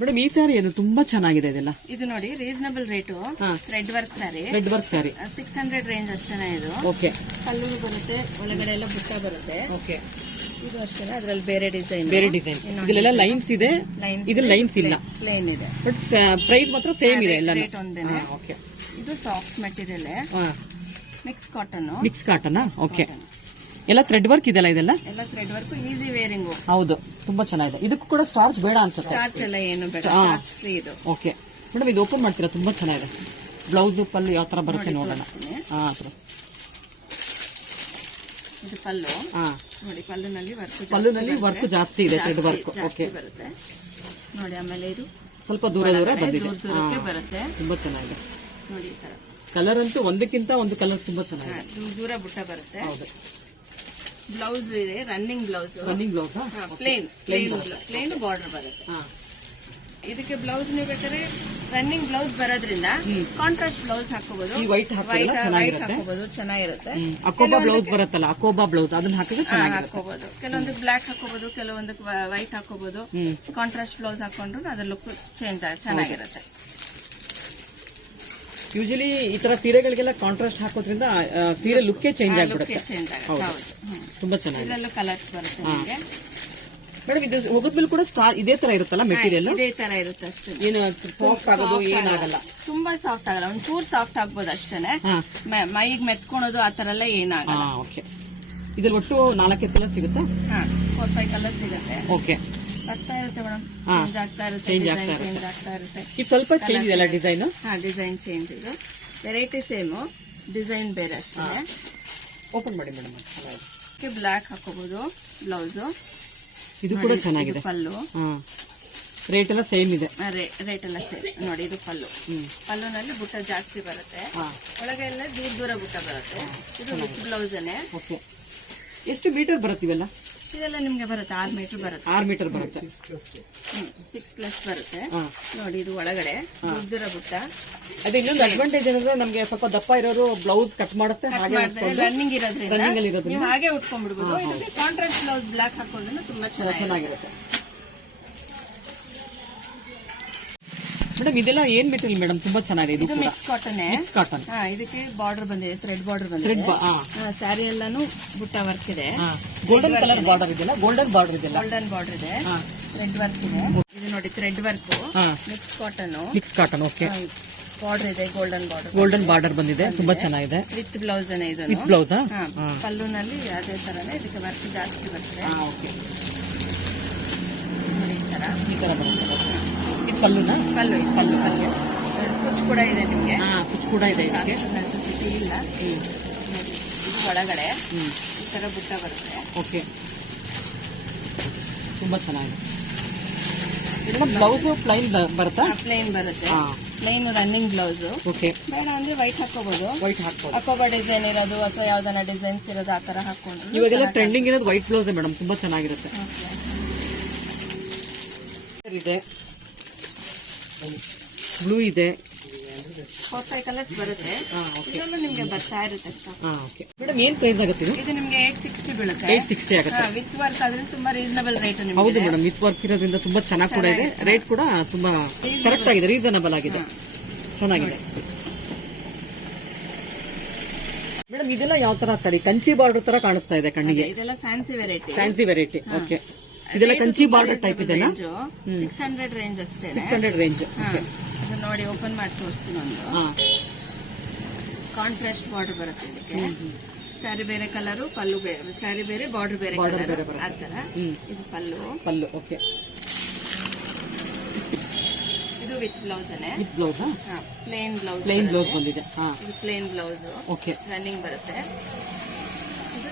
Madam ಈ ಸ್ಯಾರಿ ಏನು ತುಂಬಾ ಚೆನ್ನಾಗಿದೆ ಇದೆಲ್ಲ. ಇದು ನೋಡಿ reasonable rate thread red work sari red work sari six hundred range ಅಷ್ಟೇನೆ ಇದು. ಓಕೆ ಕಲ್ಲು ಬರುತ್ತೆ ಒಳಗಡೆ ಎಲ್ಲ ಬುಟ್ಟ ಬರುತ್ತೆ. ಓಕೆ ಇದು ಅಷ್ಟೇ ಅದ್ರಲ್ಲಿ ಬೇರೆ ಡಿಸೈನ್ ಬೇರೆ ಡಿಸೈನ್ಸ್ ಇದೆಲ್ಲ ಲೈನ್ಸ್ ಇದೆ. ಇದು ಲೈನ್ಸ್ ಇಲ್ಲ. ಪ್ಲೇನ್ ಇದೆ. ಬಟ್ ಪ್ರೈಸ್ ಮಾತ್ರ ಸೇಮ್ ಇದೆ ಎಲ್ಲ ರೇಟ್ ಒಂದೇನೆ. ಓಕೆ ಇದು soft material mix cotton mix cotton okay ಎಲ್ಲ ಥ್ರೆಡ್ ವರ್ಕ್ ಇದೆಲ್ಲ ಇದೆಲ್ಲ? ಎಲ್ಲ ಥ್ರೆಡ್ ವರ್ಕ್ ಈಸಿ ವೇರಿಂಗ್ ಹೌದು ತುಂಬಾ ಚೆನ್ನಾಗಿದೆ. ಇದಕ್ಕೂ ಕೂಡ ಸ್ಟಾರ್ಚ್ ಬೇಡ ಅನ್ಸುತ್ತೆ. ಸ್ಟಾರ್ಚ್ ಎಲ್ಲ ಏನು ಬೇಡ ಹಾ. ಫ್ರೀ ಇದು. ಓಕೆ ಮೇಡಮ್ ಇದು ಓಪನ್ ಮಾಡ್ತೀರಾ? ತುಂಬಾ ಚೆನ್ನಾಗಿದೆ. ಬ್ಲೌಸ್ ಪಲ್ಲು ಯಾವ ತರ ಬರುತ್ತೆ ನೋಡೋಣ. ತೋರಿಸ್ತೀನಿ. ಹಾ ಸರ್. ಇದು ಪಲ್ಲು. ಹಾ. ನೋಡಿ ಪಲ್ಲುನಲ್ಲಿ ವರ್ಕ್ ಪಲ್ಲುನಲ್ಲಿ ವರ್ಕ್ ಜಾಸ್ತಿ ಇದೆ ಥ್ರೆಡ್ ವರ್ಕ್ ಓಕೆ ಬರುತ್ತೆ. ನೋಡಿ ಆಮೇಲೆ ಇದು ಸ್ವಲ್ಪ ದೂರ ದೂರ ಬಂದಿದೆ. ದೂರ ದೂರಕ್ಕೆ ಬರುತ್ತೆ. ತುಂಬಾ ಚೆನ್ನಾಗಿದೆ. ನೋಡಿ ಈ ತರ. ಕಲರ್ ಅಂತೂ ಒಂದಕ್ಕಿಂತ ಒಂದು ಕಲರ್ ತುಂಬಾ ಚೆನ್ನಾಗಿದೆ. ದೂರ ದೂರ ಬುಟ್ಟ ಬರುತ್ತೆ. ಹೌದು. ಬ್ಲೌಸ್ ಇದೆ running blouse running blouse plain plain plain border ಬರುತ್ತೆ. ಇದಕ್ಕೆ ಬ್ಲೌಸ್ ನೀವು ಬೇಕಾದ್ರೆ ರನ್ನಿಂಗ್ ಬ್ಲೌಸ್ ಬರೋದ್ರಿಂದ ಕಾಂಟ್ರಾಸ್ಟ್ ಬ್ಲೌಸ್ ಹಾಕೋಬಹುದು ವೈಟ್ ಹಾಕೋಬಹುದು ಚೆನ್ನಾಗಿರುತ್ತೆ? ಅಕೋಬಾ ಬ್ಲೌಸ್ ಬರುತ್ತಲ್ಲ ಅಕೋಬಾ ಬ್ಲೌಸ್ ಅದನ್ನ ಹಾಕಿದ್ರೆ ಚೆನ್ನಾಗಿ ಹಾಕೋಬಹುದು ಕೆಲವೊಂದು ಬ್ಲಾಕ್ ಹಾಕೋಬಹುದು ಕೆಲವೊಂದಕ್ಕೆ ವೈಟ್ ಹಾಕೋಬಹುದು ಕಾಂಟ್ರಾಸ್ಟ್ ಬ್ಲೌಸ್ ಹಾಕೊಂಡ್ರು ಅದ್ರ ಲುಕ್ ಚೇಂಜ್ ಚೆನ್ನಾಗಿರುತ್ತೆ. ಯೂಶಲಿ ಈ ತರ ಸೀರೆಗಳಿಗೆಲ್ಲ ಕಾಂಟ್ರಾಸ್ಟ್ ಹಾಕೋದ್ರಿಂದ ಸೀರೆ ಲುಕ್ಕೇ ಚೇಂಜ್ ಆಗ್ಬಿಡುತ್ತೆ. ಚೇಂಜ್ ತುಂಬಾ ಚೆನ್ನಾಗಿ ಇದರಲ್ಲೂ ಕಲರ್ಸ್ ಬರುತ್ತೆ ನಿಮಗೆ. ಮೇಡಮ್ ಇದು ಹೋಗೋದ್ಮೇಲೆ ಕೂಡ ಸ್ಟಾರ್ ಇದೇ ತರ ಇರುತ್ತಲ್ಲ ಮೆಟೀರಿಯಲ್ ಇದೇ ತರ ಇರುತ್ತೆ ಅಷ್ಟೇ. ಏನು ಸಾಫ್ಟ್ ಆಗೋದು ಏನಾಗಲ್ಲ. ತುಂಬಾ ಸಾಫ್ಟ್ ಆಗಲ್ಲ. ಒಂದ್ ಚೂರ್ ಸಾಫ್ಟ್ ಆಗ್ಬೋದು ಅಷ್ಟೇನೆ. ಮೈಗೆ ಮೆತ್ಕೊಳೋದು ಆ ತರ ಎಲ್ಲ ಏನಾಗಲ್ಲ. ಓಕೆ ಇದ್ರಲ್ಲಿ ಒಟ್ಟು ನಾಲ್ಕೈದು ಕಲರ್ ಸಿಗುತ್ತಾ? ಹಾ ಫೋರ್ ಫೈವ್ ಕಲರ್ ಸಿಗುತ್ತೆ. ಓಕೆ ಬರ್ತಾ ಇರುತ್ತೆ ಮೇಡಮ್. ಹಾ. ಚೇಂಜ್ ಆಗ್ತಾ ಇರುತ್ತೆ Change ಡಿಸೈನ್ ಚೇಂಜ್ ಆಗ್ತಾ ಇರುತ್ತೆ. ಇದು ಸ್ವಲ್ಪ ಚೇಂಜ್ ಇದೆಯಲ್ಲ ಡಿಸೈನ್ ಹಾ ಡಿಸೈನ್ ಚೇಂಜ್ ಇದೆ. ವೆರೈಟಿ ಸೇಮ್ ಡಿಸೈನ್ ಬೇರೆ ಅಷ್ಟೇ. ಓಪನ್ ಮಾಡಿ ಮೇಡಮ್. ಬ್ಲಾಕ್ ಹಾಕೋಬಹುದು ಬ್ಲೌಸ್ ಇದು ಕೂಡ ಚೆನ್ನಾಗಿದೆ. ಪಲ್ಲು. ಹಾ. ರೇಟ್ ಎಲ್ಲ ಸೇಮ್ ಇದೆ. ರೇಟ್ ಎಲ್ಲ ಸೇರಿ ನೋಡಿ ಇದು ಪಲ್ಲು. ಹ್ಮ್. ಪಲ್ಲುನಲ್ಲಿ ಬುಟ್ಟ ಜಾಸ್ತಿ ಬರುತ್ತೆ. ಹಾ. ಒಳಗೆ ಎಲ್ಲ ದೂರ ದೂರ ಬುಟ್ಟ ಬರುತ್ತೆ. ಇದು ವಿತ್ ಬ್ಲೌಸನೆ ಓಕೆ ಎಷ್ಟು ಮೀಟರ್ ಬರುತ್ತೆ ಇವೆಲ್ಲ ಇದೆಲ್ಲ ನಿಮ್ಗೆ ಬರುತ್ತೆ ಆರ್ ಮೀಟರ್ ಬರುತ್ತೆ. ಆರು ಮೀಟರ್ ಬರುತ್ತೆ. ಸಿಕ್ಸ್ ಪ್ಲಸ್ ಬರುತ್ತೆ. ನೋಡಿ ಇದು ಒಳಗಡೆ ಉದ್ದರ ದೂರ ಬುಟ್ಟ ಅದೇ ಇನ್ನೊಂದು ಅಡ್ವಾಂಟೇಜ್ ಏನಂದ್ರೆ ನಮ್ಗೆ ಸ್ವಲ್ಪ ದಪ್ಪ ಇರೋರು ಬ್ಲೌಸ್ ಕಟ್ ಹಾಗೆ ರನ್ನಿಂಗ್ ಇರೋದ್ರಿಂದ. ರನ್ನಿಂಗ್ ಅಲ್ಲಿ ಇರೋದ್ರಿಂದ. ನೀವು ಹಾಗೆ ಉಟ್ಕೊಂಡ್ಬಿಡ್ಬೋದು. ಕಾಂಟ್ರಾಕ್ಟ್ ಕಾಂಟ್ರಾಸ್ಟ್ ಬ್ಲೌಸ್ ಬ್ಲಾಕ್ ಹಾಕೊಂಡ್ರೆ ತುಂಬಾ ಚೆನ್ನಾಗಿ ಚೆನ್ನಾಗಿರುತ್ತೆ. ಮೇಡಮ್ ಇದೆಲ್ಲ ಏನ್ ಮೆಟೀರಿಯಲ್ ಮೇಡಮ್ ತುಂಬಾ ಚೆನ್ನಾಗಿದೆ. ಇದು ಇದು ಮಿಕ್ಸ್ ಕಾಟನ್ ಮಿಕ್ಸ್ ಕಾಟನ್ ಇದಕ್ಕೆ ಬಾರ್ಡರ್ ಬಂದಿದೆ ಥ್ರೆಡ್ ಬಾರ್ಡರ್ ಬಂದಿದೆ. ಥ್ರೆಡ್ ಸ್ಯಾರಿ ಎಲ್ಲಾನು ಬುಟ್ಟ ವರ್ಕ್ ಇದೆ. ಗೋಲ್ಡನ್ ಕಲರ್ ಬಾರ್ಡರ್ ಇದೆಯಲ್ಲ? ಗೋಲ್ಡನ್ ಬಾರ್ಡರ್ ಇದೆಯಲ್ಲ? ಗೋಲ್ಡನ್ ಬಾರ್ಡರ್ ಇದೆ. ಹಾ. ಥ್ರೆಡ್ ವರ್ಕ್ ಇದೆ. ಇದು ನೋಡಿ ಥ್ರೆಡ್ ವರ್ಕ್ ಹಾ. Mix cotton mix cotton okay border ಇದೆ ಗೋಲ್ಡನ್ ಬಾರ್ಡರ್ ಗೋಲ್ಡನ್ ಬಾರ್ಡರ್ ಬಂದಿದೆ. ತುಂಬಾ ಚೆನ್ನಾಗಿದೆ. ವಿತ್ ಬ್ಲೌಸ್ ಇದು ವಿತ್ ಬ್ಲೌಸ್ ಪಲ್ಲುನಲ್ಲಿ ಅದೇ ತರನೇ ಇದಕ್ಕೆ ವರ್ಕ್ ಜಾಸ್ತಿ ಬರ್ತದೆ. ಓಕೆ ನೋಡಿ ಈ ತರ. ಈ ತರ ಬರುತ್ತೆ. ಇದು. ಕಲ್ಲು ಕಲ್ಲು. ಇದೆ. ಪಲ್ಲು ಕುಚ್ಚು ಕೂಡ ಇದೆ ನಿಮಗೆ. ಹಾ ಕುಚ್ ಕೂಡ ಇದೆ ನೆಸೆಸಿಟಿ ಇಲ್ಲ. ಇದು ಒಳಗಡೆ. ಈ ತರ ಬುಟ್ಟ ಬರುತ್ತೆ. ಓಕೆ. ತುಂಬಾ ಚೆನ್ನಾಗಿದೆ. ಬ್ಲೌಸ್ ಪ್ಲೈನ್ ಬರುತ್ತಾ? ಪ್ಲೇನ್ ಬರುತ್ತೆ. ಹಾ. Plain running blouse okay. ಬೇಡ ಅಂದ್ರೆ ವೈಟ್ ಹಾಕೋಬಹುದು ವೈಟ್ ಹಾಕೋ ಅಕೋಬಾ ಡಿಸೈನ್ ಇರೋದು ಅಥವಾ ಯಾವ್ದಾನ ಡಿಸೈನ್ಸ್ ಇರೋದು ಆ ತರ ಹಾಕೊಂಡು ಇವಾಗೆಲ್ಲ ಟ್ರೆಂಡಿಂಗ್ ಇರೋದು ವೈಟ್ ಬ್ಲೌಸ್ ಮೇಡಮ್ ತುಂಬಾ ಚೆನ್ನಾಗಿರುತ್ತೆ. ಇದೆ. ಬ್ಲೂ ಇದೆ. ಫೋರ್ ಫೈವ್ ಕಲರ್ಸ್ ಬರುತ್ತೆ. ಹಾ ಇದರಲ್ಲೂ ನಿಮ್ಗೆ ಬರ್ತಾ ಇರುತ್ತೆ ಹಾ ಓಕೆ ಮೇಡಮ್ ಏನ್ ಪ್ರೈಸ್ ಆಗುತ್ತೆ ಇದು? ಇದು ನಿಮ್ಗೆ ಏಟ್ ಸಿಕ್ಸ್ಟಿ ಬೀಳುತ್ತೆ. ಏಟ್ ಸಿಕ್ಸ್ಟಿ ಆಗುತ್ತೆ. ವಿತ್ ವರ್ಕ್ ಆದ್ರೆ ತುಂಬಾ ರೀಸನಬಲ್ ರೇಟ್ ನಿಮ್ಗೆ ಹೌದು ಮೇಡಮ್ ವಿತ್ ವರ್ಕ್ ಇರೋದ್ರಿಂದ ತುಂಬಾ ಚೆನ್ನಾಗಿ ಕೂಡ ಇದೆ. ರೇಟ್ ಕೂಡ ತುಂಬಾ ಕರೆಕ್ಟ್ ಆಗಿದೆ ರೀಸನಬಲ್ ಆಗಿದೆ. ಚೆನ್ನಾಗಿದೆ. ಮೇಡಮ್ ಇದೆಲ್ಲ ಯಾವ ತರ ಸರಿ ಕಂಚಿ ಬಾರ್ಡರ್ ತರ ಕಾಣಿಸ್ತಾ ಇದೆ ಕಣ್ಣಿಗೆ. ಇದೆಲ್ಲ fancy variety fancy variety okay ಇದೆಲ್ಲ ಕಂಚಿ ಬಾರ್ಡರ್ ಟೈಪ್ ಇದೆನಾ? ಸಿಕ್ಸ್ ಹಂಡ್ರೆಡ್ ರೇಂಜ್ ಅಷ್ಟೇ ಸಿಕ್ಸ್ ಹಂಡ್ರೆಡ್ ರೇಂಜ್ ಇದು ನೋಡಿ ಓಪನ್ ಮಾಡಿ ತೋರಿಸ್ತೀನಿ ಒಂದು. ಕಾಂಟ್ರಾಸ್ಟ್ ಬಾರ್ಡರ್ ಬರುತ್ತೆ ಇದಕ್ಕೆ. ಸ್ಯಾರಿ ಬೇರೆ ಕಲರು ಪಲ್ಲು ಬೇರೆ ಸ್ಯಾರಿ ಬೇರೆ ಬಾರ್ಡರ್ ಬೇರೆ ಕಲರ್ ಆ ಥರ. ಇದು ಪಲ್ಲು. ಪಲ್ಲು ಓಕೆ ಇದು with blouse with blouse plain blouse plain blouse ಬಂದಿದೆ. ಪ್ಲೇನ್ ಬ್ಲೌಸ್ ಓಕೆ ರನ್ನಿಂಗ್ ಬರುತ್ತೆ.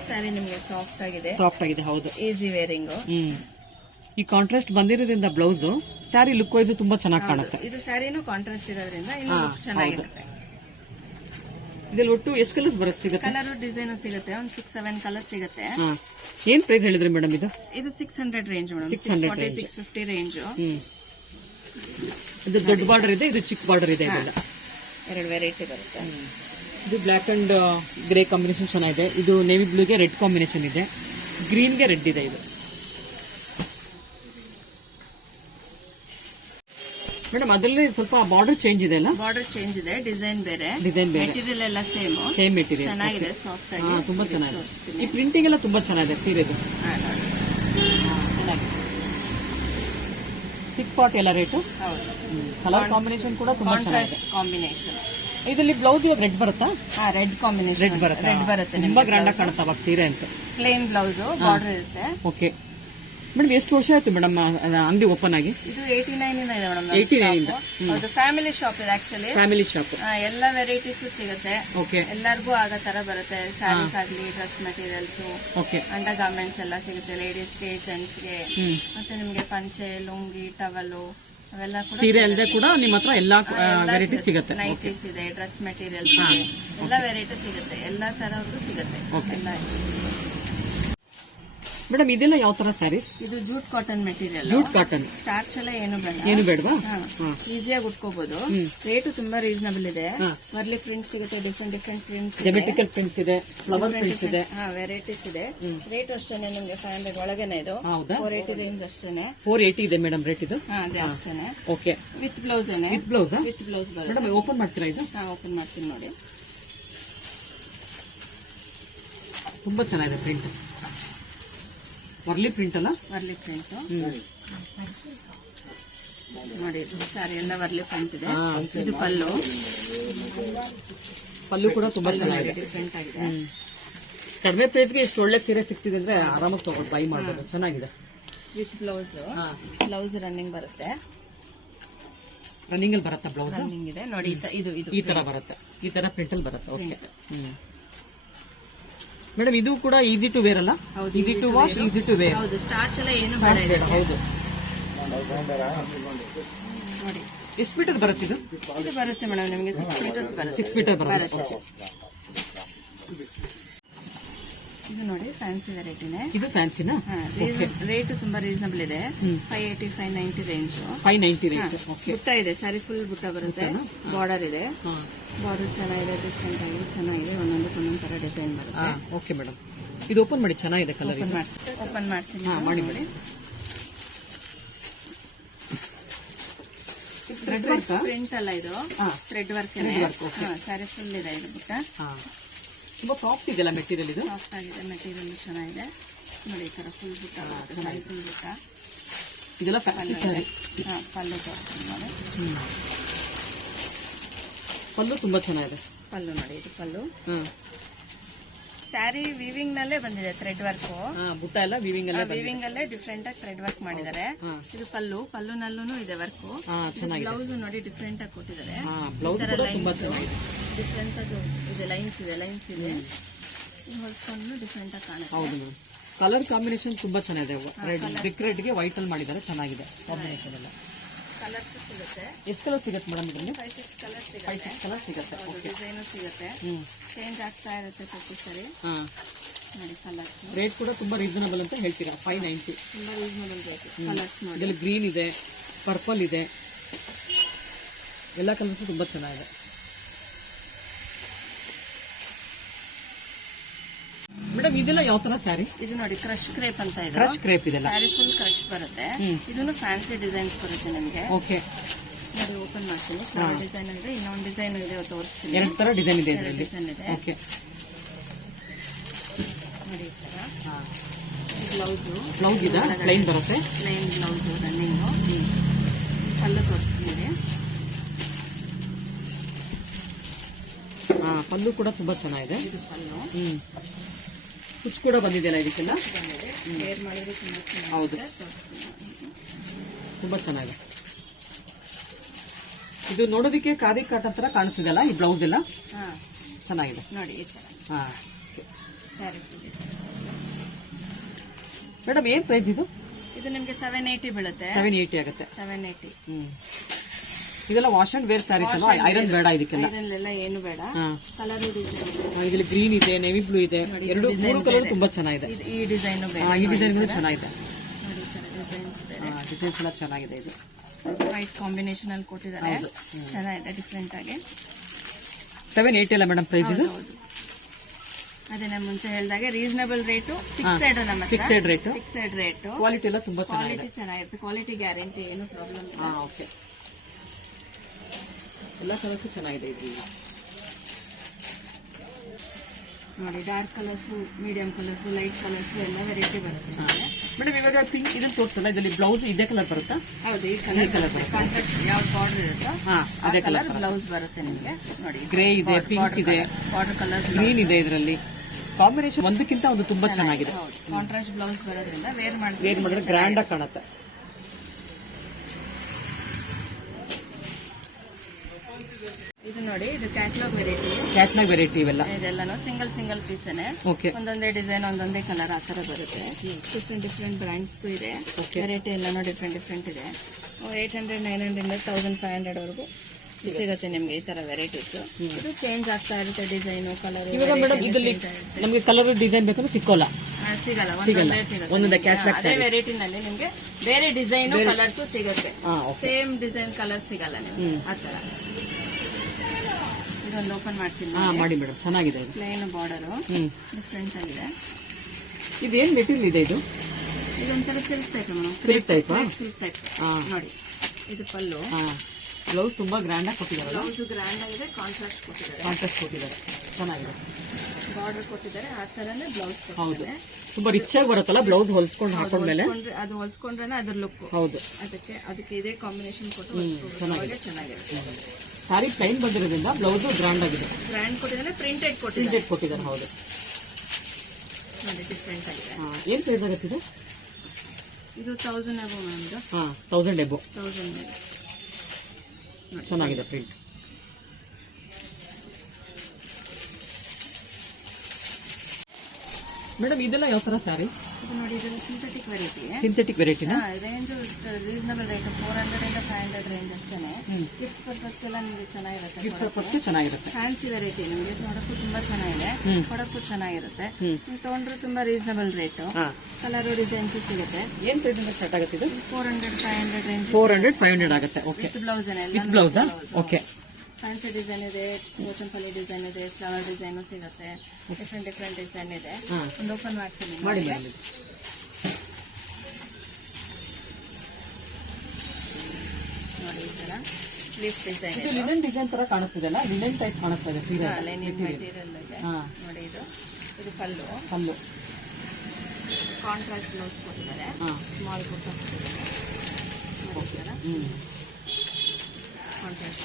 ಸ್ಯಾರಿ ನಿಮಗೆ ಸಾಫ್ಟ್ ಆಗಿದೆ. ಸಾಫ್ಟ್ ಆಗಿದೆ ಹೌದು. Easy wearing hmm. ಈ ಕಾಂಟ್ರಾಸ್ಟ್ ಬಂದಿರೋದ್ರಿಂದ ಬ್ಲೌಸ್ ಸ್ಯಾರಿ ಲುಕ್ ವೈಸ್ ತುಂಬಾ ಚೆನ್ನಾಗಿ ಕಾಣುತ್ತೆ. ಇದು ಸ್ಯಾರಿನೂ ಕಾಂಟ್ರಾಸ್ಟ್ ಇರೋದ್ರಿಂದ ಇನ್ನೂ ಚೆನ್ನಾಗಿರುತ್ತೆ. ಇದ್ರಲ್ಲಿ ಒಟ್ಟು ಎಷ್ಟು ಕಲರ್ಸ್ ಬರುತ್ತೆ ಸಿಗುತ್ತೆ? ಕಲರ್ ಡಿಸೈನ್ ಸಿಗುತ್ತೆ. ಒಂದು ಸಿಕ್ಸ್ ಸೆವೆನ್ ಕಲರ್ ಸಿಗುತ್ತೆ. ಏನ್ ಪ್ರೈಸ್ ಹೇಳಿದ್ರೆ ಮೇಡಮ್ ಇದು? ಇದು six hundred range madam 600 six hundred six fifty range ಇದು ದೊಡ್ಡ ಬಾರ್ಡರ್ ಇದೆ ಇದು ಚಿಕ್ಕ ಬಾರ್ಡರ್ ಇದೆ ಎರಡು ವೆರೈಟಿ ಬರುತ್ತೆ. ಇದು ಬ್ಲ್ಯಾಕ್ ಅಂಡ್ ಗ್ರೇ ಕಾಂಬಿನೇಷನ್ ಚೆನ್ನಾಗಿದೆ. ಇದು ನೇವಿ ಬ್ಲೂಗೆ ರೆಡ್ ಕಾಂಬಿನೇಷನ್ ಇದೆ. ಗ್ರೀನ್ಗೆ ರೆಡ್ ಇದೆ ಇದು. ಮೇಡಮ್ ಅದರಲ್ಲಿ ಸ್ವಲ್ಪ ಬಾರ್ಡರ್ ಚೇಂಜ್ ಇದೆ ಅಲ್ಲ? ಬಾರ್ಡರ್ ಚೇಂಜ್ ಇದೆ ಡಿಸೈನ್ ಬೇರೆ. ಡಿಸೈನ್ ಬೇರೆ. ಮೆಟೀರಿಯಲ್ ಎಲ್ಲ ಸೇಮ್. ಸೇಮ್ ಮೆಟೀರಿಯಲ್ ಚೆನ್ನಾಗಿದೆ ಸಾಫ್ಟ್ ಆಗಿ. ಹಾ ತುಂಬಾ ಚೆನ್ನಾಗಿದೆ. ಈ ಪ್ರಿಂಟಿಂಗ್ ಎಲ್ಲ ತುಂಬಾ ಚೆನ್ನಾಗಿದೆ ಸೀರೆದು. ಚೆನ್ನಾಗಿದೆ. ಸಿಕ್ಸ್ ಫಾರ್ಟಿ ಎಲ್ಲ ರೇಟು ಹೌದು. ಕಲರ್ ಕಾಂಬಿನೇಷನ್ ಕೂಡ ತುಂಬಾ ಚೆನ್ನಾಗಿದೆ. ಕಾಂಬಿನೇಷನ್ ಇದರಲ್ಲಿ ಬ್ಲೌಸ್ ಇವಾಗ ರೆಡ್ ಬರುತ್ತಾ? ಹಾ ರೆಡ್ ಕಾಂಬಿನೇಷನ್ ರೆಡ್ ಬರುತ್ತೆ? ರೆಡ್ ಬರುತ್ತೆ ತುಂಬಾ ಗ್ರ್ಯಾಂಡ್ ಆಗಿ ಕಾಣುತ್ತೆ ಅವಾಗ ಸೀರೆ ಅಂತ? ಪ್ಲೇನ್ ಬ್ಲೌಸ್ ಬಾರ್ಡರ್ ಇರುತ್ತೆ. ಓಕೆ ಮೇಡಮ್ ಎಷ್ಟು ವರ್ಷ ಆಯ್ತು ಮೇಡಮ್ ಅಂಗಡಿ ಓಪನ್ ಆಗಿ? ಇದು ಏಯ್ಟಿ ನೈನ್ ಇಂದ ಇದೆ ಮೇಡಮ್ 89 ಇಂದ. ಅದು ಫ್ಯಾಮಿಲಿ ಶಾಪ್ ಇದೆ ಆಕ್ಚುಲಿ ಫ್ಯಾಮಿಲಿ ಶಾಪ್ ಎಲ್ಲ ವೆರೈಟೀಸ್ ಸಿಗುತ್ತೆ. ಓಕೆ ಎಲ್ಲರಿಗೂ ಆಗೋ ತರ ಬರುತ್ತೆ. ಸ್ಯಾರೀಸ್ ಆಗ್ಲಿ dress materials okay undergarments ಎಲ್ಲ ಸಿಗುತ್ತೆ ಲೇಡೀಸ್ಗೆ ಜೆಂಟ್ಸ್ಗೆ ಗೆ. ಮತ್ತೆ ನಿಮ್ಗೆ ಪಂಚೆ ಲುಂಗಿ ಟವಲು ಸೀರೆ ಅಲ್ಲದೆ ಕೂಡ ನಿಮ್ಮ ಹತ್ರ ಎಲ್ಲಾ ವೆರೈಟಿ ಸಿಗುತ್ತೆ. ನೈಟೀಸ್ ಇದೆ ಡ್ರೆಸ್ ಮೆಟೀರಿಯಲ್ಸ್ ಇದೆ ಎಲ್ಲ ವೆರೈಟಿ ಸಿಗುತ್ತೆ. ಎಲ್ಲಾ ತರದ್ದು ಸಿಗುತ್ತೆ. ಎಲ್ಲ ಮೇಡಮ್ ಇದೆಲ್ಲ ಯಾವ ತರ ಸ್ಯಾರೀಸ್ ಇದು jute cotton material jute cotton starch ಎಲ್ಲ ಏನು ಬೇಡ. ಏನು ಬೇಡವಾ? ಈಸಿಯಾಗಿ ಉಟ್ಕೋಬಹುದು ರೇಟ್ ತುಂಬಾ ರೀಸನಬಲ್ ಇದೆ. ಮರ್ಲಿ ವರ್ಲಿ ಪ್ರಿಂಟ್ ಸಿಗುತ್ತೆ different different prints geometrical prints ಇದೆ ಫ್ಲವರ್ ಪ್ರಿಂಟ್ಸ್ ಇದೆ. ಹಾ ವೆರೈಟೀಸ್ ಇದೆ. ರೇಟ್ ಅಷ್ಟೇನೆ ನಿಮ್ಗೆ ಫೈವ್ ಹಂಡ್ರೆಡ್ ಒಳಗೇನೆ ಇದು. ಹೌದಾ? ಫೋರ್ ಏಟಿ ರೇಂಜ್ ಅಷ್ಟೇನೆ. ಫೋರ್ ಏಟಿ ಇದೆ ಮೇಡಮ್ ರೇಟ್ ಇದು? ಅದೇ ಅಷ್ಟೇನೆ. ಓಕೆ ವಿತ್ ಬ್ಲೌಸ್ ಏನೆ? With blouse with blouse madam open ಮಾಡ್ತೀರಾ ಇದು? ಹಾ ಓಪನ್ ಮಾಡ್ತೀನಿ ನೋಡಿ. ತುಂಬಾ ಚೆನ್ನಾಗಿದೆ ಪ್ರಿಂಟ್ ವರ್ಲಿ ಪ್ರಿಂಟ್ ಅಲ್ಲ? ವರ್ಲಿ ಪ್ರಿಂಟ್. ನೋಡಿ ಸಾರಿ ಎಲ್ಲ ವರ್ಲಿ ಪ್ರಿಂಟ್ ಇದೆ. ಇದು ಪಲ್ಲು. ಪಲ್ಲು ಕೂಡ ತುಂಬಾ ಚೆನ್ನಾಗಿದೆ. ಡಿಫ್ರೆಂಟ್ ಆಗಿದೆ. ಕಡಿಮೆ ಪ್ರೈಸ್ಗೆ ಇಷ್ಟು ಒಳ್ಳೆ ಸೀರೆ ಸಿಗ್ತಿದೆ ಅಂದ್ರೆ ಆರಾಮಾಗಿ ತಗೊಂಡು ಬೈ ಮಾಡ್ಬೋದು. ಚೆನ್ನಾಗಿದೆ. ವಿತ್ ಬ್ಲೌಸ್ ಬ್ಲೌಸ್ ರನ್ನಿಂಗ್ ಬರುತ್ತೆ. ರನ್ನಿಂಗ್ ಅಲ್ಲಿ ಬರುತ್ತಾ ಬ್ಲೌಸ್ ರನ್ನಿಂಗ್ ಇದೆ. ನೋಡಿ ಇದು ಇದು. ಈ ತರ ಬರುತ್ತೆ. ಈ ತರ ಪ್ರಿಂಟ್ ಅಲ್ಲಿ ಬರುತ್ತೆ. ಓಕೆ ಹ್ಮ್. ಮೇಡಮ್ ಇದು ಕೂಡ ಈಸಿ ಟು ವೇರ್ ಅಲ್ಲ? Easy to wash easy to wear ಹೌದು ಸ್ಟಾರ್ಚ್ ಎಲ್ಲ ಏನು ಬೇಡ ಇದೆ ಹೌದು. ನೋಡಿ ಎಷ್ಟು ಮೀಟರ್ ಬರುತ್ತೆ ಇದು? ಇದು ಬರುತ್ತೆ ಮೇಡಮ್ ನಿಮಗೆ ಸಿಕ್ಸ್ ಮೀಟರ್ಸ್ ಬರುತ್ತೆ. ಸಿಕ್ಸ್ ಮೀಟರ್ ಬರುತ್ತೆ ಬರುತ್ತೆ. ಇದು ನೋಡಿ ಫ್ಯಾನ್ಸಿ ವೆರೈಟಿನೇ ಇದು ಫ್ಯಾನ್ಸಿನಾ ರೇಟ್ ತುಂಬಾ ರೀಸನಬಲ್ ಇದೆ. Five eighty five ninety range five ninety rate okay ಬುಟ್ಟ ಇದೆ ಸಾರಿ ಫುಲ್ ಬುಟ್ಟ ಬರುತ್ತೆ. ಬಾರ್ಡರ್ ಇದೆ. ಬಾರ್ಡರ್ ಚೆನ್ನಾಗಿದೆ ಡಿಫ್ರೆಂಟ್ ಆಗಿ ಚೆನ್ನಾಗಿದೆ. ಒಂದೊಂದಕ್ಕೆ ಒಂದೊಂದು ತರ ಡಿಸೈನ್ ಬರುತ್ತೆ. ಓಕೆ ಮೇಡಮ್ ಇದು ಓಪನ್ ಮಾಡಿ ಚೆನ್ನಾಗಿದೆ ಕಲರ್ ಓಪನ್ ಮಾಡ್ತೀನಿ. ಮಾಡಿ ಮಾಡಿ ಥ್ರೆಡ್ ವರ್ಕ್ ಪ್ರಿಂಟ್ ಅಲ್ಲ ಇದು. ಥ್ರೆಡ್ ವರ್ಕ್ ಇದೆ ಸ್ಯಾರಿ ಫುಲ್ ಇದೆ ಇದು ಬುಟ್ಟ ತುಂಬಾ ಸಾಫ್ಟ್ ಇದೆಯಲ್ಲ ಮೆಟೀರಿಯಲ್ ಇದು? ಸಾಫ್ಟ್ ಆಗಿದೆ ಮೆಟೀರಿಯಲ್ ಚೆನ್ನಾಗಿದೆ. ನೋಡಿ ಈ ತರ ಫುಲ್ ಬುಟ್ಟ ಚೆನ್ನಾಗಿ ಫುಲ್ ಬುಟ್ಟ. ಇದೆಲ್ಲ ಫ್ಯಾನ್ಸಿ ಸ್ಯಾರಿ ಹಾ ಪಲ್ಲು ತೋರಿಸ್ತೀನಿ ನೋಡಿ. ಹ್ಮ್. ಪಲ್ಲು ತುಂಬಾ ಚೆನ್ನಾಗಿದೆ. ಪಲ್ಲು ನೋಡಿ ಇದು ಪಲ್ಲು. ಹ್ಮ್. ಸ್ಯಾರಿ ವಿವಿಂಗ್ ನಲ್ಲೇ ಬಂದಿದೆ ಥ್ರೆಡ್ ವರ್ಕ್ ಬುಟ್ಟ ಎಲ್ಲ ವಿವಿಂಗ್ ಎಲ್ಲ ವಿವಿಂಗ್ ಅಲ್ಲೇ ಡಿಫ್ರೆಂಟ್ ಆಗಿ ಥ್ರೆಡ್ ವರ್ಕ್ ಮಾಡಿದ್ದಾರೆ. ಇದು ಪಲ್ಲು ಪಲ್ಲುನಲ್ಲೂ ಇದೆ ವರ್ಕ್ ಬ್ಲೌಸ್ ನೋಡಿ ಡಿಫ್ರೆಂಟ್ ಆಗಿ ಕೊಟ್ಟಿದ್ದಾರೆ. ಡಿಫ್ರೆಂಟ್ ಆಗಿ ಇದೆ ಲೈನ್ಸ್ ಇದೆ ಲೈನ್ಸ್ ಇದೆ. ಹೊಲ್ಸ್ಕೊಂಡು ಡಿಫ್ರೆಂಟ್ ಆಗಿ ಕಾಣುತ್ತೆ. ಹೌದು ಕಲರ್ ಕಾಂಬಿನೇಷನ್ ತುಂಬಾ ಚೆನ್ನಾಗಿದೆ. ರೆಡ್ ಬ್ರಿಕ್ ರೆಡ್ಗೆ ವೈಟ್ ಅಲ್ಲಿ ಮಾಡಿದ್ದಾರೆ ಚೆನ್ನಾಗಿದೆ. ಕಾಂಬಿನೇಷನ್ ಎಲ್ಲ. ಕಲರ್ಸ್ ಸಿಗುತ್ತೆ. ಎಷ್ಟು ಕಲರ್ ಸಿಗುತ್ತೆ ಮೇಡಮ್ ಇದರಲ್ಲಿ? ಫೈವ್ ಸಿಕ್ಸ್ ಕಲರ್ ಸಿಗುತ್ತೆ. ಫೈವ್ ಸಿಕ್ಸ್ ಕಲರ್ ಸಿಗುತ್ತೆ. ಓಕೆ ಡಿಸೈನು ಸಿಗುತ್ತೆ. ಚೇಂಜ್ ಆಗ್ತಾ ಇರುತ್ತೆ ಪ್ರತಿ ಸರಿ. ಹಾ. ನೋಡಿ ಕಲರ್ಸ್ ರೇಟ್ ಕೂಡ ತುಂಬಾ ರೀಸನಬಲ್ ಅಂತ ಹೇಳ್ತೀರಾ? ಫೈವ್ ನೈಂಟಿ ತುಂಬಾ ರೀಸನಬಲ್ ರೇಟ್ ಕಲರ್ಸ್ ನೋಡಿ. ಇದರಲ್ಲಿ ಗ್ರೀನ್ ಇದೆ ಪರ್ಪಲ್ ಇದೆ. ಎಲ್ಲ ಕಲರ್ಸ್ ತುಂಬಾ ಚೆನ್ನಾಗಿದೆ. ಮೇಡಮ್ ಇದೆಲ್ಲ ಯಾವ ತರ ಸ್ಯಾರಿ? ಇದು ನೋಡಿ ಕ್ರಶ್ ಕ್ರೇಪ್ ಅಂತ ಇದೆ. ಕ್ರಶ್ ಕ್ರೇಪ್ ಇದೆಲ್ಲ. ಸ್ಯಾರಿ ಫುಲ್ ಕ್ರಶ್ ಬರುತ್ತೆ. ಇದನ್ನು ಫ್ಯಾನ್ಸಿ ಡಿಸೈನ್ಸ್ ಬರುತ್ತೆ ನಿಮಗೆ. ಓಕೆ ನೋಡಿ ಓಪನ್ ಮಾಡ್ತೀನಿ. ಫ್ಲವರ್ ಡಿಸೈನ್ ಇದೆ ಇನ್ನೊಂದು ಡಿಸೈನ್ ಇದೆ ತೋರಿಸ್ತೀನಿ. ಎರಡು ತರ ಡಿಸೈನ್ ಇದೆ ಇದರಲ್ಲಿ. ಡಿಸೈನ್ ಇದೆ. ಓಕೆ ನೋಡಿ ತರ. ಬ್ಲೌಸು ಬ್ಲೌಸ್ ಇದೆ? ಪ್ಲೈನ್ ಬರುತ್ತೆ? ಪ್ಲೈನ್ ಬ್ಲೌಸು ರನ್ನಿಂಗು ಪಲ್ಲು ತೋರಿಸ್ತೀನಿ. ಹಾ ಪಲ್ಲು ಕೂಡ ತುಂಬಾ ಚೆನ್ನಾಗಿದೆ. ಪಲ್ಲು ಹ್ಮ್. ಕುಚ್ ಕೂಡ ಬಂದಿದೆಯಲ್ಲ ಇದಕ್ಕೆಲ್ಲ? ಹೌದು. ತುಂಬಾ ಚೆನ್ನಾಗಿದೆ. ಇದು ನೋಡೋದಕ್ಕೆ ಖಾದಿ ಕಾಟನ್ ತರ ಕಾಣಿಸ್ತಿದೆಲ್ಲ ಈ ಬ್ಲೌಸ್ ಎಲ್ಲ? ಹಾ. ಚೆನ್ನಾಗಿದೆ. ನೋಡಿ ಹಾಂ. ಮೇಡಮ್ ಏನ್ ಪ್ರೈಸ್ ಇದು? ಇದು ನಿಮ್ಗೆ ಸೆವೆನ್ ಏಯ್ಟಿ ಬೀಳುತ್ತೆ. ಸೆವೆನ್ ಏಯ್ಟಿ ಆಗುತ್ತೆ. Seven eighty hmm. ಇದೆಲ್ಲ ವಾಶ್ ಅಂಡ್ ವೇರ್ ಸ್ಯಾರೀಸ್ ಅಲ್ವಾ? ಐರನ್ ಬೇಡ ಇದಕ್ಕೆಲ್ಲ. ಇದರಲ್ಲೆಲ್ಲ ಏನು ಬೇಡ. ಕಲರ್ ಇದರಲ್ಲಿ ಗ್ರೀನ್ ಇದೆ ನೇವಿ ಬ್ಲೂ ಇದೆ. ಎರಡು ಮೂರು ಕಲರ್ ತುಂಬಾ ಚೆನ್ನಾಗಿದೆ. ಈ ಡಿಸೈನ್ ಈ ಡಿಸೈನ್ ಕೂಡ ಚೆನ್ನಾಗಿದೆ. ಡಿಸೈನ್ಸ್ ಎಲ್ಲ ಚೆನ್ನಾಗಿದೆ ಇದು. ವೈಟ್ ಕಾಂಬಿನೇಷನ್ ಅಲ್ಲಿ ಕೊಟ್ಟಿದ್ದಾರೆ. ಚೆನ್ನಾಗಿದೆ ಡಿಫ್ರೆಂಟ್ ಆಗಿ. ಸೆವೆನ್ ಏಯ್ಟಿ ಅಲ್ಲ ಮೇಡಮ್ ಪ್ರೈಸ್ ಇದು? ಅದೇ ನಾನು ಮುಂಚೆ ಹೇಳಿದಾಗೆ ರೀಸನಬಲ್ ರೇಟು ಫಿಕ್ಸೆಡ್ ನಮ್ಮ fixed rate fixed rate quality ಎಲ್ಲ ತುಂಬಾ ಚೆನ್ನಾಗಿದೆ. ಕ್ವಾಲಿಟಿ ಚೆನ್ನಾಗಿರುತ್ತೆ. ಕ್ವಾಲಿಟಿ ಗ್ಯಾರಂಟಿ ಏನು ಪ್ರಾಬ್ಲಮ್ ಇಲ್ಲ. ಓಕೆ ಎಲ್ಲ ಕಲರ್ಸ್ ಚೆನ್ನಾಗಿದೆ ಇದು ನೋಡಿ dark colours medium colours light colours ಎಲ್ಲ ವೆರೈಟಿ ಬರುತ್ತೆ. ನಾಳೆ ಮೇಡಮ್ ಇವಾಗ ಪಿಂಕ್ ಇದನ್ನ ತೋರಿಸಲ್ಲ ಇದರಲ್ಲಿ ಬ್ಲೌಸ್ ಇದೇ ಕಲರ್ ಬರುತ್ತಾ? ಹೌದು ಈ ಕಲರ್ ಕಾಂಟ್ರಾಕ್ಟ್ ಯಾವ ಬಾರ್ಡರ್ ಇರುತ್ತಾ ಹಾ ಅದೇ ಕಲರ್ ಕಲರ್ ಬ್ಲೌಸ್ ಬರುತ್ತೆ ನಿಮಗೆ. ನೋಡಿ ಗ್ರೇ ಇದೆ ಪಿಂಕ್ ಇದೆ. ಬಾರ್ಡರ್ ಕಲರ್ಸ್ ಗ್ರೀನ್ ಇದೆ ಇದರಲ್ಲಿ. ಕಾಂಬಿನೇಷನ್ ಒಂದಕ್ಕಿಂತ ಒಂದು ತುಂಬಾ ಚೆನ್ನಾಗಿದೆ. ಕಾಂಟ್ರಾಸ್ಟ್ ಬ್ಲೌಸ್ ಬರೋದ್ರಿಂದ ವೇರ್ ಮಾಡಿ ವೇರ್ ಮಾಡಿದ್ರೆ ಗ್ರ್ಯಾಂಡ್ ಆಗಿ ಕಾಣುತ್ತೆ. ಇದು ನೋಡಿ ಇದು ಕ್ಯಾಟ್ಲಾಗ್ ವೆರೈಟಿ ಕ್ಯಾಟ್ಲಾಗ್ ವೆರೈಟಿ ಇವೆಲ್ಲ. ಇದೆಲ್ಲಾನು ಸಿಂಗಲ್ ಸಿಂಗಲ್ ಪೀಸನೆ ಓಕೆ ಒಂದೊಂದೇ ಡಿಸೈನ್ ಒಂದೊಂದೇ ಕಲರ್ ಆ ತರ ಬರುತ್ತೆ. ಡಿಫ್ರೆಂಟ್ ಡಿಫ್ರೆಂಟ್ ಬ್ರ್ಯಾಂಡ್ಸ್ ಇದೆ. ವೆರೈಟಿ ಎಲ್ಲಾನು ಡಿಫ್ರೆಂಟ್ ಡಿಫ್ರೆಂಟ್ ಇದೆ. Eight hundred nine hundred thousand five hundred ವರೆಗೂ ಸಿಗುತ್ತೆ ನಿಮ್ಗೆ ಈ ತರ ವೆರೈಟೀಸ್ ಇದು ಚೇಂಜ್ ಆಗ್ತಾ ಇರುತ್ತೆ ಡಿಸೈನು ಕಲರ್ ಇವಾಗ ಮೇಡಮ್ ಇದರಲ್ಲಿ ನಮಗೆ ಕಲರ್ ಡಿಸೈನ್ ಬೇಕಂದ್ರೆ ಸಿಕ್ಕೋಲ್ಲ. ಸಿಗಲ್ಲ. ಒಂದೊಂದೇ ಸಿಗುತ್ತೆ ಒಂದೊಂದೇ ಕ್ಯಾಟ್ಲಾಗ್ ಅದೇ ವೆರೈಟಿನಲ್ಲಿ ನಿಮ್ಗೆ ಬೇರೆ ಡಿಸೈನ್ ಕಲರ್ಸ್ ಸಿಗುತ್ತೆ. ಸೇಮ್ ಡಿಸೈನ್ ಕಲರ್ ಸಿಗಲ್ಲ ನಿಮ್ಗೆ. ಆ ತರ ಇದೊಂದು ಓಪನ್ ಮಾಡ್ತೀನಿ ಹಾ ಮಾಡಿ ಮೇಡಮ್ ಚೆನ್ನಾಗಿದೆ ಇದು. ಪ್ಲೇನ್ ಬಾರ್ಡರ್ ಹ್ಮ್. ಡಿಫ್ರೆಂಟ್ ಆಗಿದೆ. ಇದೇನ್ ಮೆಟೀರಿಯಲ್ ಇದೆ ಇದು? ಇದೊಂಥರ silk type silk type silk type ಹಾ. ನೋಡಿ ಇದು ಪಲ್ಲು ಹಾ. ಬ್ಲೌಸ್ ತುಂಬಾ ಗ್ರ್ಯಾಂಡ್ ಆಗಿ ಕೊಟ್ಟಿದ್ದಾರೆ ಬ್ಲೌಸ್ ಗ್ರ್ಯಾಂಡ್ ಆಗಿದೆ ಕಾಂಟ್ರಾಸ್ಟ್ ಕೊಟ್ಟಿದ್ದಾರೆ. ಕಾಂಟ್ರಾಸ್ಟ್ ಕೊಟ್ಟಿದ್ದಾರೆ. ಚೆನ್ನಾಗಿದೆ. ಬಾರ್ಡರ್ ಕೊಟ್ಟಿದ್ದಾರೆ ಆ ತರನೇ ಬ್ಲೌಸ್ ಹೌದು. ತುಂಬಾ ರಿಚ್ ಆಗಿ ಬರುತ್ತಲ್ಲ ಬ್ಲೌಸ್ ಹೊಲ್ಸ್ಕೊಂಡು ಹಾಕೊಂಡ್ಮೇಲೆ? ಅದು ಹೊಲ್ಸ್ಕೊಂಡ್ರೆ ಅದ್ರ ಲುಕ್ ಹೌದು. ಅದಕ್ಕೆ ಅದಕ್ಕೆ ಇದೇ ಕಾಂಬಿನೇಷನ್ ಕೊಟ್ಟು ಚೆನ್ನಾಗಿದೆ. ಚೆನ್ನಾಗಿದೆ ಸಾರಿ ಪ್ಲೈನ್ ಬಂದಿರೋದ್ರಿಂದ ಬ್ಲೌಸ್ ಗ್ರ್ಯಾಂಡ್ ಆಗಿದೆ. ಗ್ರ್ಯಾಂಡ್ ಕೊಟ್ಟಿದ್ದಾರೆ ಪ್ರಿಂಟೆಡ್ ಕೊಟ್ಟಿದ್ದಾರೆ ಪ್ರಿಂಟೆಡ್ ಕೊಟ್ಟಿದ್ದಾರೆ ಹೌದು. ಡಿಫ್ರೆಂಟ್ ಆಗಿದೆ. ಹಾ, ಏನ್ ಪ್ರೈಸ್ ಆಗುತ್ತೆ ಇದು? ಇದು ತೌಸಂಡ್ ಎಬೋ ಮ್ಯಾಮ್ ಹಾಂ ತೌಸಂಡ್ ಎಬೋ ತೌಸಂಡ್ ಚೆನ್ನಾಗಿದೆ ಪ್ರಿಂಟ್ ಮೇಡಮ್ ಇದೆಲ್ಲ ಯಾವ ತರ ಸ್ಯಾರಿ ಇದು ನೋಡಿ ಇದು synthetic variety synthetic ವೆರೈಟಿನ range reasonable rate four hundred ಇಂದ ಫೈವ್ ಹಂಡ್ರೆಡ್ ರೇಂಜ್ ಅಷ್ಟೇನೆ. ಗಿಫ್ಟ್ ಪರ್ಪಸ್ ಎಲ್ಲ ನಿಮಗೆ ಚೆನ್ನಾಗಿರುತ್ತೆ ಗಿಫ್ಟ್ ಪರ್ಪಸ್ಗೆ ಚೆನ್ನಾಗಿರುತ್ತೆ. ಫ್ಯಾನ್ಸಿ ವೆರೈಟಿ ನಿಮಗೆ ನೋಡಕ್ಕೂ ತುಂಬಾ ಚೆನ್ನಾಗಿದೆ. ಕೊಡಕ್ಕೂ ಚೆನ್ನಾಗಿರುತ್ತೆ. ನೀವು ತೊಗೊಂಡ್ರೆ ತುಂಬಾ ರೀಸನಬಲ್ ರೇಟ್ ಕಲರ್ ಡಿಸೈನ್ಸ್ ಸಿಗುತ್ತೆ. ಏನ್ ಪ್ರೈಸ್ ಇಂದ ಸ್ಟಾರ್ಟ್ ಆಗುತ್ತೆ ಇದು? Four hundred five hundred range four hundred five hundred ಆಗುತ್ತೆ. Okay blouse with blouse okay fancy design ಇದೆ ಕೋಚಂಪಲ್ಲಿ ಡಿಸೈನ್ ಇದೆ ಫ್ಲವರ್ ಡಿಸೈನು ಸಿಗುತ್ತೆ. ಡಿಫ್ರೆಂಟ್ ಡಿಫ್ರೆಂಟ್ ಡಿಸೈನ್ ಇದೆ. ಒಂದು ಓಪನ್ ಮಾಡ್ತೀನಿ ಮಾಡಿ. ನೋಡಿ ಈ ತರ. ಲೀಫ್ ಡಿಸೈನ್ ಇದು ಲಿನನ್ ಡಿಸೈನ್ ತರ ಕಾಣಿಸ್ತಿದೆ ಅಲ್ಲ? ಲಿನನ್ ಟೈಪ್ ಕಾಣಿಸ್ತಾ ಇದೆ ಸೀರೆ ಲಿನನ್ ಮೆಟೀರಿಯಲ್ ಇದೆ. ನೋಡಿ ಇದು. ಇದು ಪಲ್ಲು ಕಲ್ಲು. ಕಾಂಟ್ರಾಸ್ಟ್ ಬ್ಲೌಸ್ ಕೊಟ್ಟಿದ್ದಾರೆ ಸ್ಮಾಲ್ ಕೊಟ್ಟು ಕೊಟ್ಟಿದ್ದಾರೆ ನೋಡಿ ಈ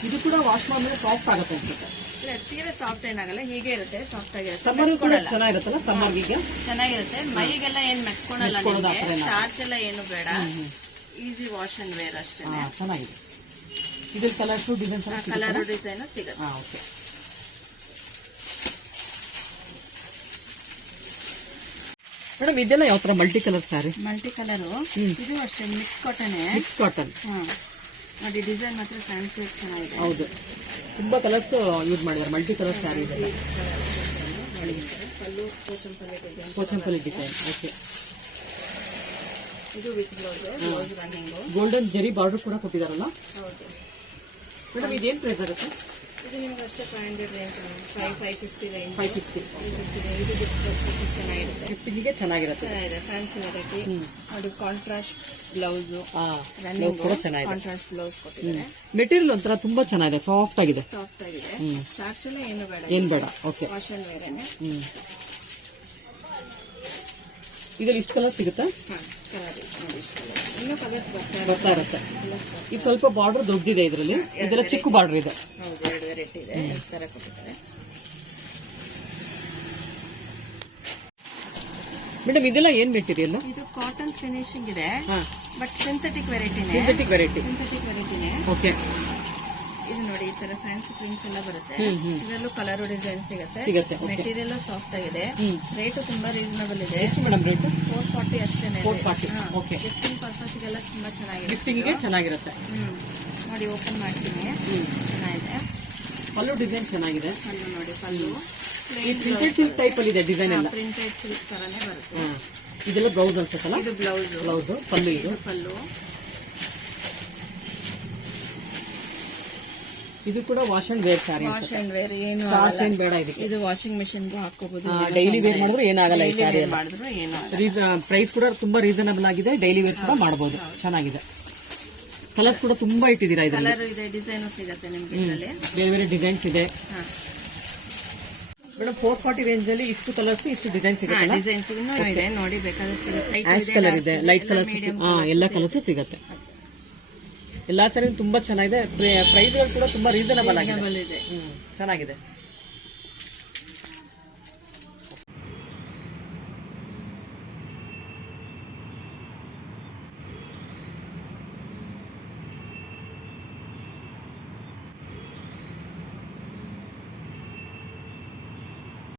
ಇದು ಕೂಡ ವಾಶ್ ಮಾಡಿದ್ರೆ ಸಾಫ್ಟ್ ಆಗುತ್ತೆ ಅನ್ಸುತ್ತೆ. ಇಲ್ಲ ತೀರಾ ಸಾಫ್ಟ್ ಏನಾಗಲ್ಲ ಹೀಗೆ ಇರುತ್ತೆ ಸಾಫ್ಟ್ ಆಗಿರುತ್ತೆ ಸಮ್ಮರ್ ಕೂಡ. ಚೆನ್ನಾಗಿರುತ್ತಲ್ಲ ಸಮ್ಮರ್ಗೆ ಚೆನ್ನಾಗಿರುತ್ತೆ. ಮೈಗೆಲ್ಲ ಏನು ಮೆತ್ಕೊಳಲ್ಲ ನಿಮಗೆ. ಸ್ಟಾರ್ಚ್ ಎಲ್ಲ ಏನು ಬೇಡ. ಈಸಿ ವಾಶ್ ಅಂಡ್ ವೇರ್ ಅಷ್ಟೇ ಚೆನ್ನಾಗಿದೆ. ಇದರ ಕಲರ್ ಡಿಸೈನ್ಸ್ ಕಲರ್ ಡಿಸೈನ್ ಸಿಗುತ್ತೆ? ಹಾ ಓಕೆ ಮೇಡಮ್ ಇದೆಲ್ಲ ಯಾವ ತರ multi colour sari multi colour ಇದು ಅಷ್ಟೇ ಮಿಕ್ಸ್ ಕಾಟನ್ ಮಿಕ್ಸ್ ಕಾಟನ್ ನೋಡಿ ಡಿಸೈನ್ ಮಾತ್ರ ಫ್ಯಾನ್ಸಿ ಚೆನ್ನಾಗಿದೆ. ಹೌದು. ತುಂಬಾ ಕಲರ್ಸ್ ಯೂಸ್ ಮಾಡಿದ್ದಾರೆ. ಮಲ್ಟಿ ಕಲರ್ ಸ್ಯಾರಿ ಇದೆ. ಪಲ್ಲು Pochampally design Pochampally design okay ಇದು with blouse blouse running golden zari border ಕೂಡ ಕೊಟ್ಟಿದಾರಲ್ಲ ಹೌದು. ಮೇಡಮ್ ಇದೇನ್ ಪ್ರೈಸ್ ಆಗುತ್ತೆ? ಇದು ನಿಮ್ಗೆ ಅಷ್ಟೇ five hundred range five five fifty range five fifty ಇದು ಚೆನ್ನಾಗಿರುತ್ತೆ. ಫಿಫ್ಟಿಗೆ ಚೆನ್ನಾಗಿರುತ್ತೆ. ಚೆನ್ನಾಗಿದೆ ಫ್ಯಾನ್ಸಿ ವೆರೈಟಿ ಹ್ಮ್. ಅದು ಕಾಂಟ್ರಾಸ್ಟ್ ಬ್ಲೌಸು ಹಾ ರನ್ನಿಂಗ್ ಕೂಡ ಚೆನ್ನಾಗಿದೆ. ಕಾಂಟ್ರಾಸ್ಟ್ ಬ್ಲೌಸ್ ಕೊಟ್ಟಿದ್ದಾರೆ. ಮೆಟೀರಿಯಲ್ ಒಂಥರ ತುಂಬಾ ಚೆನ್ನಾಗಿದೆ ಸಾಫ್ಟ್ ಆಗಿದೆ. ಸಾಫ್ಟ್ ಆಗಿದೆ. ಸ್ಟಾರ್ಚ್ ಎಲ್ಲ ಏನು ಬೇಡ. ಏನು ಬೇಡ ಓಕೆ ವಾಶ್ ಅಂಡ್ ವೇರೇನೆ ಇದ್ರಲ್ಲಿ ಇಷ್ಟು ಕಲರ್ ಸಿಗುತ್ತಾ? ಬರ್ತಾ ಇರುತ್ತೆ. ಇದು ಸ್ವಲ್ಪ ಬಾರ್ಡರ್ ದೊಡ್ಡದಿದೆ ಇದರಲ್ಲಿ. ಇದರ ಚಿಕ್ಕ ಬಾರ್ಡರ್ ಇದೆ. ಎರಡು ಇದೆ ಈ ಕೊಟ್ಟಿದ್ದಾರೆ. ಮೇಡಮ್ ಇದೆಲ್ಲ ಏನ್ ಮೆಟೀರಿಯಲ್ ಇದು ಕಾಟನ್ ಫಿನಿಶಿಂಗ್ ಇದೆ but synthetic variety synthetic variety synthetic ವೆರೈಟಿನೇ okay ಇದು ನೋಡಿ ಈ ತರ ಫ್ಯಾನ್ಸಿ ಪ್ರಿಂಟ್ಸ್ ಎಲ್ಲ ಬರುತ್ತೆ. ಇದರಲ್ಲೂ ಕಲರ್ ಡಿಸೈನ್ ಸಿಗುತ್ತೆ. ಸಿಗುತ್ತೆ ಮೆಟೀರಿಯಲ್ ಸಾಫ್ಟ್ ಆಗಿದೆ. ರೇಟ್ ರೇಟು ತುಂಬಾ ರೀಸನಬಲ್ ಇದೆ. ಎಷ್ಟು ಮೇಡಮ್ ರೇಟ್ ಫೋರ್ ಫಾರ್ಟಿ ಅಷ್ಟೇ ಫೋರ್ ಫಾರ್ಟಿ ಓಕೆ ಗಿಫ್ಟಿಂಗ್ ಪರ್ಪಸ್ಗೆಲ್ಲ ತುಂಬಾ ಚೆನ್ನಾಗಿದೆ ಗಿಫ್ಟಿಂಗ್ ಚೆನ್ನಾಗಿರುತ್ತೆ. ಹ್ಮ್. ನೋಡಿ ಓಪನ್ ಮಾಡ್ತೀನಿ. ಪಲ್ಲು ಡಿಸೈನ್ ಚೆನ್ನಾಗಿದೆ. ಪಲ್ಲು ನೋಡಿ ಪಲ್ಲು ಈ ಪ್ರಿಂಟೆಡ್ ಸಿಲ್ಕ್ ಟೈಪ್ ಅಲ್ಲಿ ಇದೆ ಡಿಸೈನ್ ಎಲ್ಲ. ಪ್ರಿಂಟೆಡ್ ಸಿಲ್ಕ್ ತರನೇ ಬರುತ್ತೆ. ಇದೆಲ್ಲ ಬ್ಲೌಸ್ ಅನ್ಸುತ್ತಲ್ಲ? ಇದು ಬ್ಲೌಸ್ ಬ್ಲೌಸ್ ಪಲ್ಲು ಇದು. ಪಲ್ಲು ಇದು ಕೂಡ wash and wear sari wash and wear ಏನು ವಾಶ್ ಅಂಡ್ ಬೇಡ ಇದಕ್ಕೆ. ಇದು ವಾಷಿಂಗ್ ಗೂ ಹಾಕೋಬಹುದು ಡೈಲಿ ವೇರ್ ಮಾಡಿದ್ರು ಏನಾಗಲ್ಲ ಈ ಸ್ಯಾರಿ ಮಾಡಿದ್ರು ಏನು ಪ್ರೈಸ್ ಕೂಡ ತುಂಬಾ ರೀಸನಬಲ್ ಆಗಿದೆ. ಡೈಲಿ ವೇರ್ ಕೂಡ ಮಾಡಬಹುದು ಚೆನ್ನಾಗಿದೆ. ಕಲರ್ಸ್ ಕೂಡ ತುಂಬಾ ಇಟ್ಟಿದ್ದೀರಾ ಇದರಲ್ಲಿ? ಕಲರ್ ಇದೆ ಡಿಸೈನ್ ಸಿಗತ್ತೆ ನಿಮ್ಗೆ ಇದರಲ್ಲಿ. ಬೇರೆ ಬೇರೆ ಡಿಸೈನ್ಸ್ ಇದೆ. ಹಾ. ಮೇಡಮ್ ಫೋರ್ ಫಾರ್ಟಿ ರೇಂಜ್ ಅಲ್ಲಿ ಇಷ್ಟು ಕಲರ್ಸ್ ಇಷ್ಟು ಡಿಸೈನ್ ಸಿಗುತ್ತೆ ಡಿಸೈನ್ಸ್ ಇದೆ ನೋಡಿ ಬೇಕಾದ್ರೆ ಸಿಗುತ್ತೆ. ಆಶ್ ಕಲರ್ ಇದೆ ಲೈಟ್ ಕಲರ್ಸ್ ಹಾ ಎಲ್ಲ ಕಲರ್ಸ್ ಸಿಗುತ್ತೆ. ಎಲ್ಲಾ ಸರಿ ತುಂಬಾ ಚೆನ್ನಾಗಿದೆ ಪ್ರೈಸ್ ಕೂಡ ತುಂಬಾ ರೀಸನಬಲ್ ಆಗಿದೆ. Available ಇದೆ. ಹ್ಮ್ ಚೆನ್ನಾಗಿದೆ.